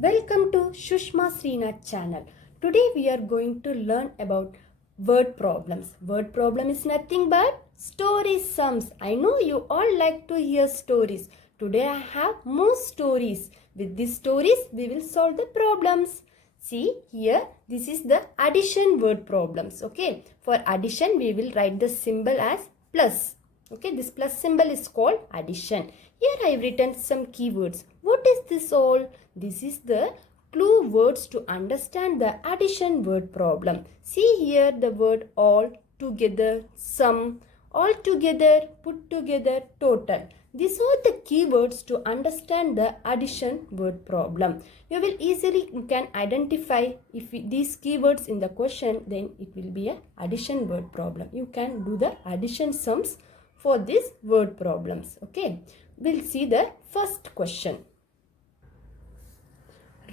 Welcome to Shushma Srinath channel. Today we are going to learn about word problems. Word problem is nothing but story sums. I know you all like to hear stories. Today I have more stories. With these stories we will solve the problems. See here, this is the addition word problems. Okay, for addition we will write the symbol as plus. Okay, this plus symbol is called addition. Here I have written some keywords. What is this all? This is the clue words to understand the addition word problem. See here the word all, together, some, all together, put together, total. These are the keywords to understand the addition word problem. You will easily can identify if these keywords in the question, then it will be a addition word problem. You can do the addition sums for these word problems. Okay, we'll see the first question.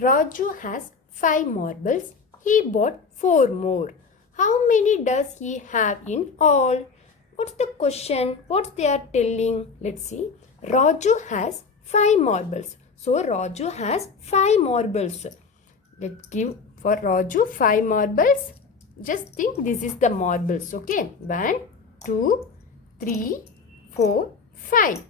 Raju has 5 marbles. He bought 4 more. How many does he have in all? What's the question? What they are telling? Let's see. Raju has 5 marbles. So Raju has 5 marbles. Let's give for Raju 5 marbles. Just think this is the marbles. Okay. 1, 2, 3, 4, 5.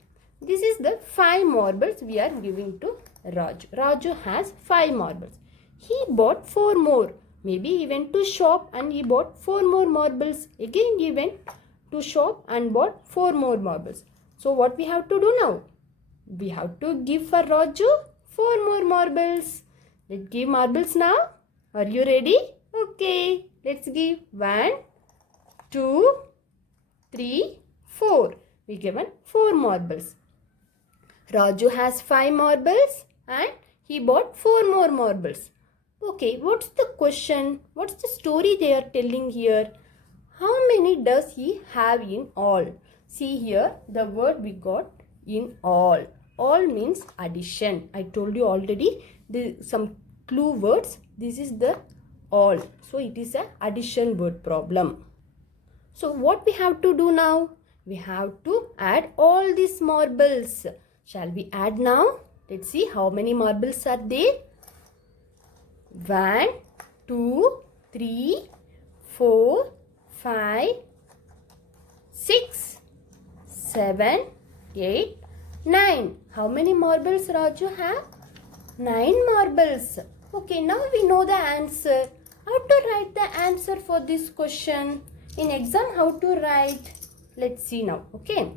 This is the 5 marbles we are giving to Raju. Raju has 5 marbles. He bought 4 more. Maybe he went to shop and he bought 4 more marbles. Again he went to shop and bought 4 more marbles. So what we have to do now? We have to give for Raju 4 more marbles. Let's give marbles now. Are you ready? Okay. Let's give 1, 2, 3, 4. We given 4 marbles. Raju has 5 marbles and he bought 4 more marbles. Okay, what's the question? What's the story they are telling here? How many does he have in all? See here, the word we got in all. All means addition. I told you already some clue words. This is the all. So it is a addition word problem. So what we have to do now? We have to add all these marbles. Shall we add now? Let's see how many marbles are there. 1, 2, 3, 4, 5, 6, 7, 8, 9. How many marbles Raju have? 9 marbles. Okay, now we know the answer. How to write the answer for this question? In exam, how to write? Let's see now. Okay.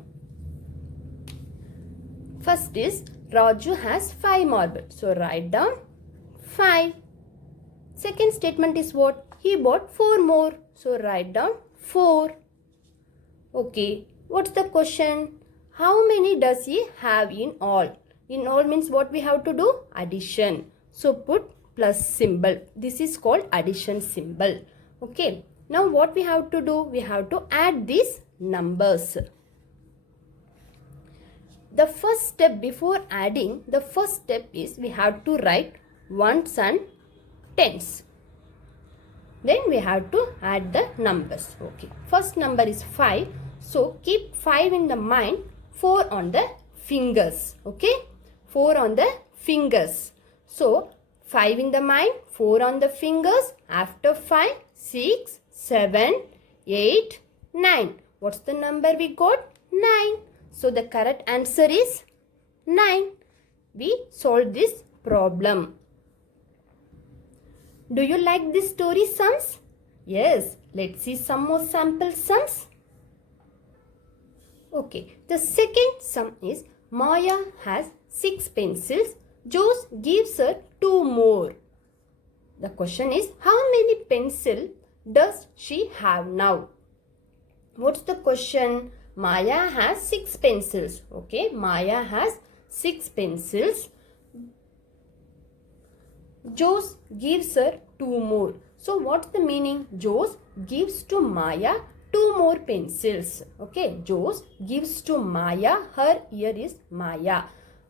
First is Raju has 5 marbles. So write down 5. Second statement is what? He bought 4 more. So write down 4. Okay. What's the question? How many does he have in all? In all means what we have to do? Addition. So put plus symbol. This is called addition symbol. Okay. Now what we have to do? We have to add these numbers. The first step before adding, the first step is we have to write ones and tens. Then we have to add the numbers. Okay. First number is 5. So keep 5 in the mind, 4 on the fingers. Okay. 4 on the fingers. So 5 in the mind, 4 on the fingers. After 5, 6, 7, 8, 9. What's the number we got? 9. So the correct answer is 9. We solved this problem. Do you like this story sums? Yes. Let's see some more sample sums. Okay. The second sum is Maya has 6 pencils. Jose gives her 2 more. The question is how many pencils does she have now? What's the question? Maya has 6 pencils. Okay, Maya has 6 pencils. Jose gives her 2 more. So what's the meaning? Jose gives to Maya 2 more pencils. Okay, Jose gives to Maya. Her here is Maya.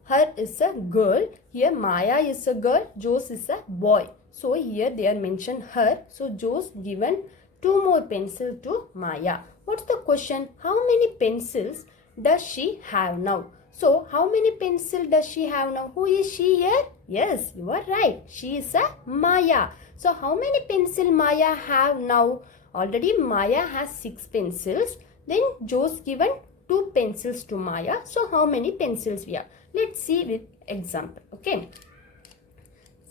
Her is a girl. Here Maya is a girl. Jose is a boy. So here they are mentioned her. So Jose given 2 more pencils to Maya. What's the question? How many pencils does she have now? So how many pencils does she have now? Who is she here? Yes, you are right. She is a Maya. So how many pencils Maya have now? Already Maya has 6 pencils. Then Joe's given 2 pencils to Maya. So how many pencils we have? Let's see with example. Okay.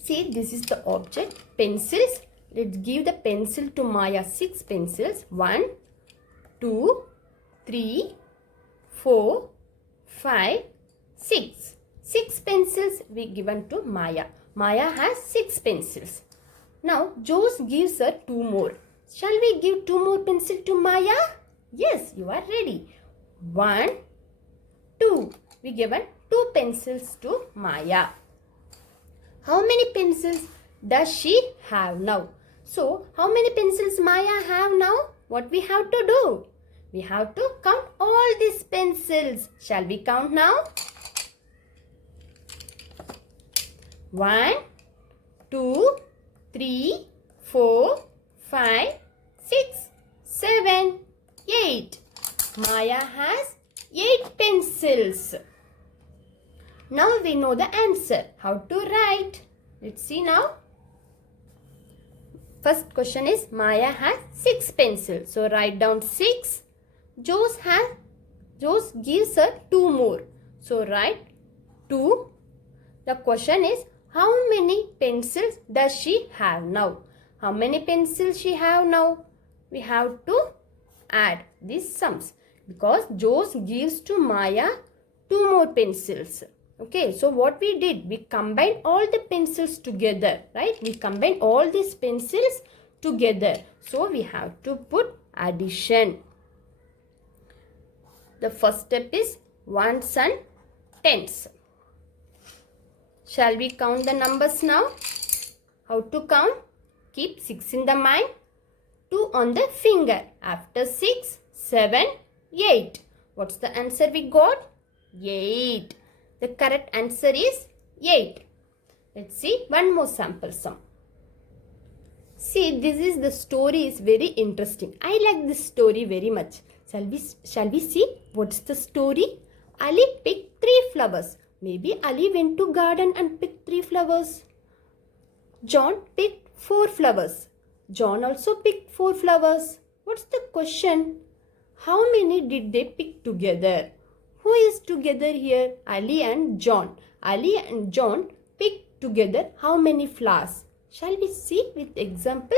See, this is the object. Pencils. Let's give the pencil to Maya. 6 pencils. 1, 2, 3, 4, 5, 6. 6 pencils we given to Maya. Maya has 6 pencils. Now, Jose gives her 2 more. Shall we give 2 more pencils to Maya? Yes, you are ready. 1, 2. We given 2 pencils to Maya. How many pencils does she have now? So, how many pencils Maya have now? What we have to do? We have to count all these pencils. Shall we count now? 1, 2, 3, 4, 5, 6, 7, 8. Maya has 8 pencils. Now we know the answer. How to write? Let's see now. First question is Maya has 6 pencils. So write down 6. Jose gives her 2 more. So write 2. The question is how many pencils does she have now? How many pencils she have now? We have to add these sums because Jose gives to Maya 2 more pencils. Okay, so what we did, we combined all the pencils together, right? We combined all these pencils together. So we have to put addition. The first step is ones and tens. Shall we count the numbers now? How to count? Keep 6 in the mind, 2 on the finger. After 6, 7, 8. What's the answer we got? 8. The correct answer is 8. Let's see one more sample sum. See, this is the story is very interesting. I like this story very much. Shall we see what's the story? Ali picked 3 flowers. Maybe Ali went to garden and picked 3 flowers. John picked 4 flowers. John also picked 4 flowers. What's the question? How many did they pick together? Who is together here? Ali and John. Ali and John picked together how many flowers? Shall we see with example?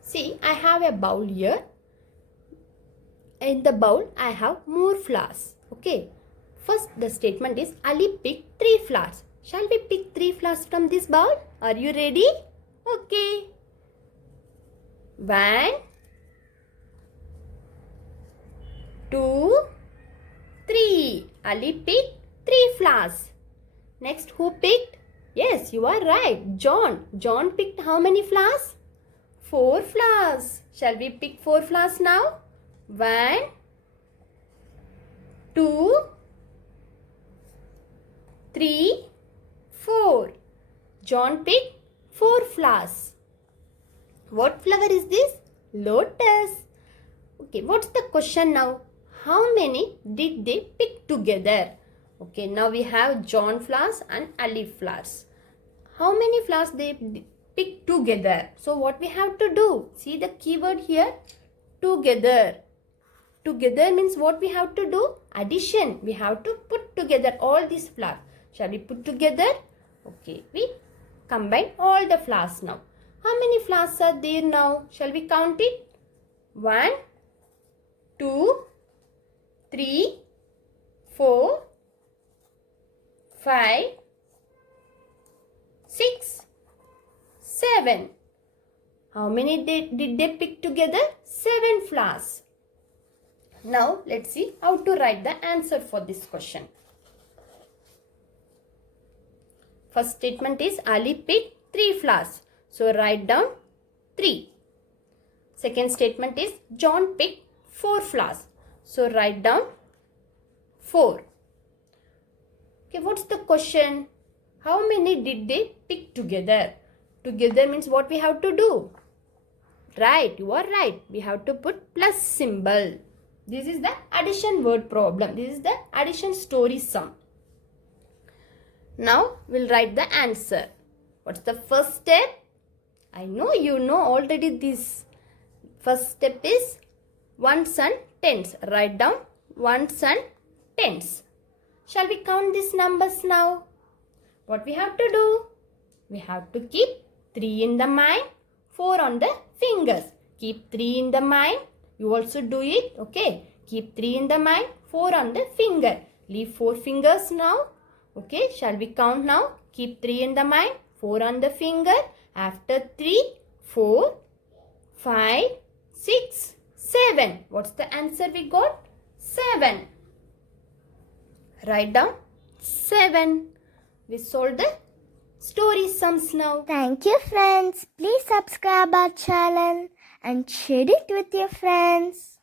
See, I have a bowl here. In the bowl, I have more flowers. Okay. First, the statement is Ali picked 3 flowers. Shall we pick 3 flowers from this bowl? Are you ready? Okay. 1, 2, 3. Ali picked 3 flowers. Next, who picked? Yes, you are right. John. John picked how many flowers? 4 flowers. Shall we pick 4 flowers now? 1, 2, 3, 4. John picked 4 flowers. What flower is this? Lotus. Okay, what's the question now? How many did they pick together? Okay, now we have John flowers and Ali flowers. How many flowers they pick together? So what we have to do? See the keyword here? Together. Together means what we have to do? Addition. We have to put together all these flowers. Shall we put together? Okay, we combine all the flowers now. How many flowers are there now? Shall we count it? 1, 2, 3, 4, 5, 6, 7. How many did they pick together? 7 flowers. Now let's see how to write the answer for this question. First statement is Ali picked 3 flowers. So write down 3. Second statement is John picked 4 flowers. So write down 4. Okay, what's the question? How many did they pick together? Together means what we have to do? Right, you are right. We have to put plus symbol. This is the addition word problem. This is the addition story sum. Now we'll write the answer. What's the first step? I know you know already this. First step is ones and tens. Write down ones and tens. Shall we count these numbers now? What we have to do? We have to keep 3 in the mind, 4 on the fingers. Keep 3 in the mind. You also do it. Okay. Keep 3 in the mind, 4 on the finger. Leave 4 fingers now. Okay. Shall we count now? Keep 3 in the mind, 4 on the finger. After 3, 4, 5, 6, 7. What's the answer we got? 7. Write down 7. We solved the story sums now. Thank you, friends. Please subscribe our channel and share it with your friends.